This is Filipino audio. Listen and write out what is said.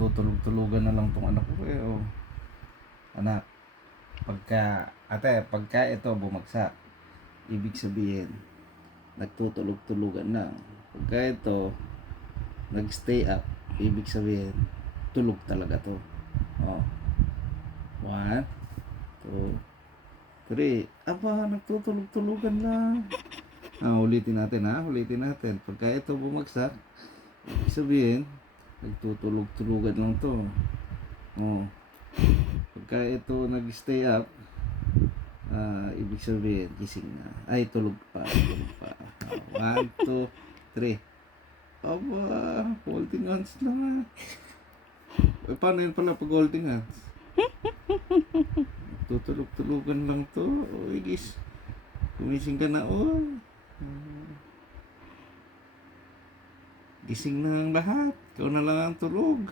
Nagtutulog-tulugan na lang tong anak ko eh. Oh. Anak, pagka ito bumagsak, ibig sabihin, nagtutulog-tulugan lang. Pagka ito, nag-stay up, ibig sabihin, tulog talaga to. Oh. 1, 2, 3. Aba, nagtutulog-tulugan lang. Ulitin natin ha, ulitin natin. Pagka ito bumagsak, ibig sabihin, nagtutulog-tulugan lang to. Oh. Pagka ito nag-stay up, ibig sabihin, gising na. Ay, tulog pa, tulog pa. 1, 2, 3. Aba, holding hands na. Paano yun pala pag holding hands? Tutulog-tulugan lang to. O, igis. Gumising ka na, oh. Gising na ang lahat. Ikaw na lang ang tulog.